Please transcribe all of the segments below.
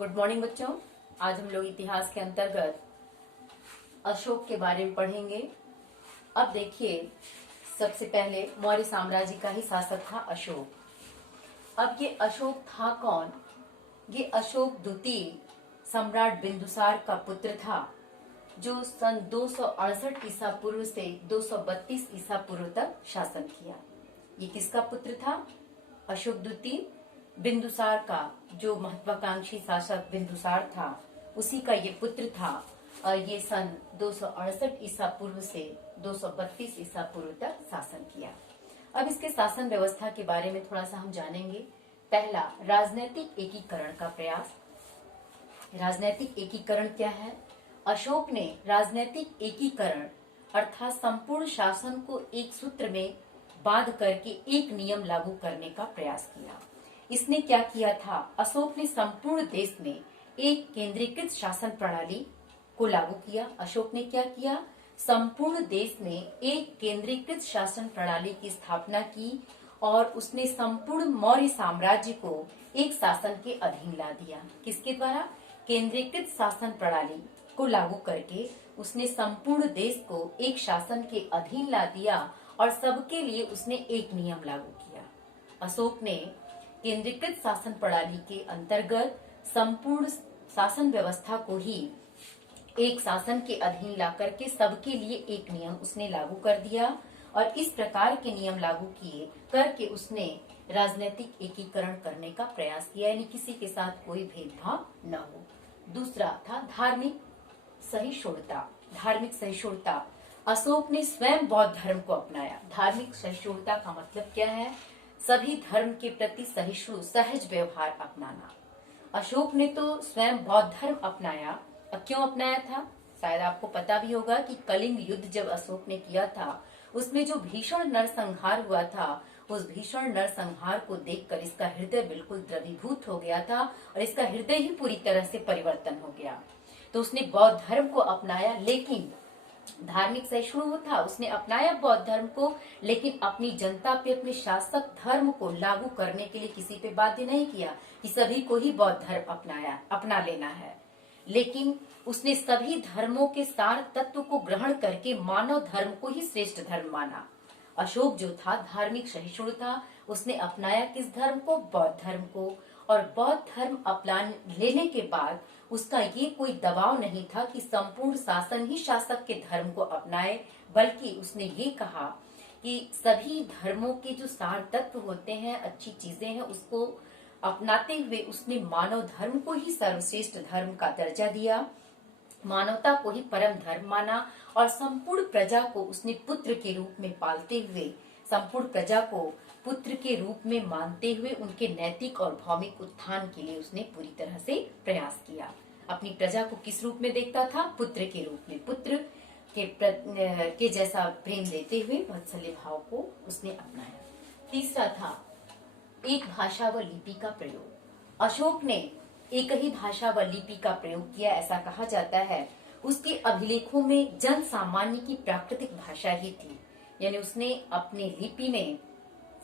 Good morning बच्चों। आज हम लोग इतिहास के अंतर्गत अशोक के बारे में पढ़ेंगे। अब देखिए, सबसे पहले मौर्य साम्राज्य का ही शासक था अशोक। अब ये अशोक था कौन? ये अशोक द्वितीय सम्राट बिंदुसार का पुत्र था, जो सन 268 ईसा पूर्व से 232 ईसा पूर्व तक शासन किया। ये किसका पुत्र था? अशोक द्वितीय बिंदुसार का, जो महत्वाकांक्षी शासक बिंदुसार था, उसी का ये पुत्र था। और ये सन 268 ईसा पूर्व से 232 ईसा पूर्व तक शासन किया। अब इसके शासन व्यवस्था के बारे में थोड़ा सा हम जानेंगे। पहला, राजनीतिक एकीकरण का प्रयास। राजनीतिक एकीकरण क्या है? अशोक ने राजनीतिक एकीकरण अर्थात संपूर्ण शासन को एक सूत्र में बांध करके एक नियम लागू करने का प्रयास किया। इसने क्या किया था? अशोक ने संपूर्ण देश में एक केंद्रीकृत शासन प्रणाली को लागू किया। अशोक ने क्या किया? संपूर्ण देश में एक केंद्रीकृत शासन प्रणाली की स्थापना की और उसने संपूर्ण मौर्य साम्राज्य को एक शासन के अधीन ला दिया। किसके द्वारा? केंद्रीकृत शासन प्रणाली को लागू करके उसने संपूर्ण देश को एक शासन के अधीन ला दिया और सबके लिए उसने एक नियम लागू किया। अशोक ने केंद्रीकृत शासन प्रणाली के अंतर्गत संपूर्ण शासन व्यवस्था को ही एक शासन के अधीन ला करके सबके लिए एक नियम उसने लागू कर दिया और इस प्रकार के नियम लागू किए करके उसने राजनीतिक एकीकरण करने का प्रयास किया, यानी किसी के साथ कोई भेदभाव न हो। दूसरा था धार्मिक सहिष्णुता। धार्मिक सहिष्णुता, अशोक ने स्वयं बौद्ध धर्म को अपनाया। धार्मिक सहिष्णुता का मतलब क्या है? सभी धर्म के प्रति सहिष्णु सहज व्यवहार अपनाना। अशोक ने तो स्वयं बौद्ध धर्म अपनाया। क्यों अपनाया था? शायद आपको पता भी होगा कि कलिंग युद्ध जब अशोक ने किया था, उसमें जो भीषण नरसंहार हुआ था, उस भीषण नरसंहार को देखकर इसका हृदय बिल्कुल द्रवीभूत हो गया था और इसका हृदय ही पूरी तरह से परिवर्तन हो गया। तो उसने बौद्ध धर्म को अपनाया, लेकिन धार्मिक सहिष्णु था, उसने अपनाया बौद्ध धर्म को, लेकिन अपनी जनता पे, अपने शासक धर्म को लागू करने के लिए किसी पे बाध्य नहीं किया कि सभी को ही बौद्ध धर्म अपना लेना है। लेकिन उसने सभी धर्मों के सार तत्व को ग्रहण करके मानव धर्म को ही श्रेष्ठ धर्म माना। अशोक जो था धार्मिक सहिष्णु था, उसने अपनाया किस धर्म को? बौद्ध धर्म को। और बौद्ध धर्म अपना लेने के बाद उसका ये कोई दबाव नहीं था कि संपूर्ण शासन ही शासक के धर्म को अपनाए, बल्कि उसने ये कहा कि सभी धर्मों के जो सार तत्व होते हैं, अच्छी चीजें हैं, उसको अपनाते हुए उसने मानव धर्म को ही सर्वश्रेष्ठ धर्म का दर्जा दिया, मानवता को ही परम धर्म माना और संपूर्ण प्रजा को उसने पुत्र के रूप में पालते हुए, संपूर्ण प्रजा को पुत्र के रूप में मानते हुए उनके नैतिक और भौतिक उत्थान के लिए उसने पूरी तरह से प्रयास किया। अपनी प्रजा को किस रूप में देखता था? पुत्र के रूप में। पुत्र के जैसा प्रेम देते हुए वात्सल्य भाव को उसने अपनाया। तीसरा था एक भाषा व लिपि का प्रयोग। अशोक ने एक ही भाषा व लिपि का प्रयोग किया, ऐसा कहा जाता है। उसके अभिलेखों में जन सामान्य की प्राकृतिक भाषा ही थी, यानी उसने अपने लिपि में,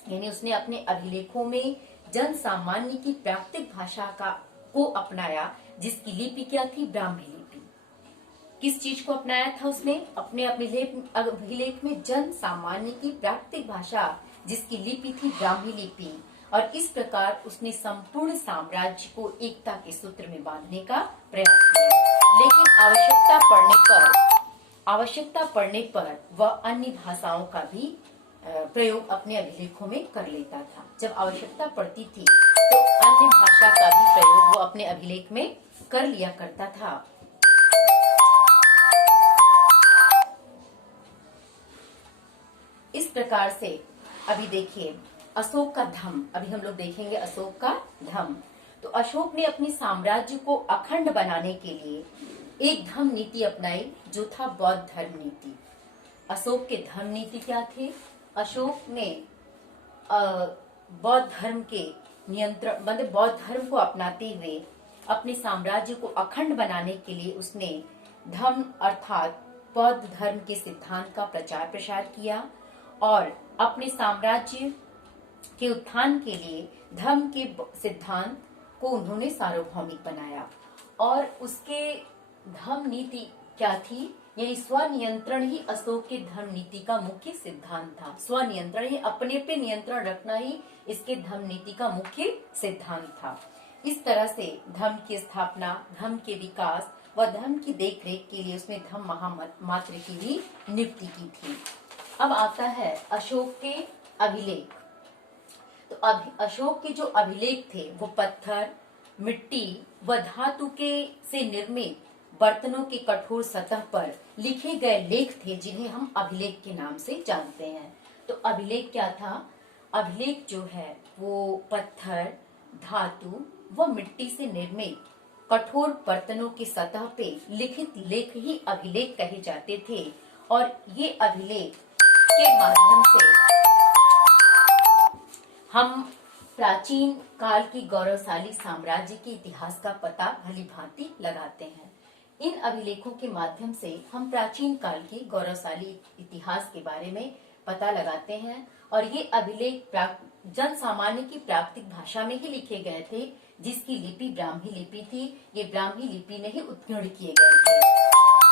यानी उसने अपने अभिलेखों में जन सामान्य की प्राकृतिक भाषा को अपनाया, जिसकी लिपि क्या थी? ब्राह्मी लिपि। किस चीज को अपनाया था उसने? अपने अभिलेख में जन सामान्य की प्राकृतिक भाषा, जिसकी लिपि थी ब्राह्मी लिपि। और इस प्रकार उसने संपूर्ण साम्राज्य को एकता के सूत्र में बांधने का प्रयास किया। लेकिन आवश्यकता पड़ने पर वह अन्य भाषाओं का भी प्रयोग अपने अभिलेखों में कर लेता था। जब आवश्यकता पड़ती थी तो अन्य भाषा का भी प्रयोग वो अपने अभिलेख में कर लिया करता था। इस प्रकार से अभी देखिए अशोक का धम्म, अभी हम लोग देखेंगे अशोक का धम्म। तो अशोक ने अपने साम्राज्य को अखंड बनाने के लिए एक धम्म नीति अपनाई, जो था बौद्ध धर्म नीति। अशोक के धर्म नीति क्या थे? अशोक ने बौद्ध धर्म के नियंत्रण, मतलब बौद्ध धर्म को अपनाते हुए अपने साम्राज्य को अखंड बनाने के लिए उसने धम्म अर्थात बौद्ध धर्म के सिद्धांत का प्रचार प्रसार किया और अपने साम्राज्य के उत्थान के लिए धर्म के सिद्धांत को उन्होंने सार्वभौमिक बनाया। और उसके धर्म नीति क्या थी? यही स्वनियंत्रण ही अशोक के धर्म नीति का मुख्य सिद्धांत था। स्वनियंत्रण, ही अपने पे नियंत्रण रखना ही इसके धर्म नीति का मुख्य सिद्धांत था। इस तरह से धर्म की स्थापना, धर्म के विकास व धर्म की देखरेख के लिए उसने धर्म महामात्र की भी नियुक्ति की थी। अब आता है अशोक के अभिलेख। तो अशोक के जो अभिलेख थे वो पत्थर, मिट्टी व धातु के से निर्मित बर्तनों की कठोर सतह पर लिखे गए लेख थे, जिन्हें हम अभिलेख के नाम से जानते हैं। तो अभिलेख क्या था? अभिलेख जो है वो पत्थर, धातु व मिट्टी से निर्मित कठोर बर्तनों की सतह पे लिखित लेख ही अभिलेख कहे जाते थे। और ये अभिलेख के माध्यम से हम प्राचीन काल की गौरवशाली साम्राज्य के इतिहास का पता भली भांति लगाते हैं। इन अभिलेखों के माध्यम से हम प्राचीन काल की गौरवशाली इतिहास के बारे में पता लगाते हैं। और ये अभिलेख जन सामान्य की प्राकृतिक भाषा में ही लिखे गए थे, जिसकी लिपि ब्राह्मी लिपि थी। ये ब्राह्मी लिपि में ही उत्कीर्ण किए गए थे।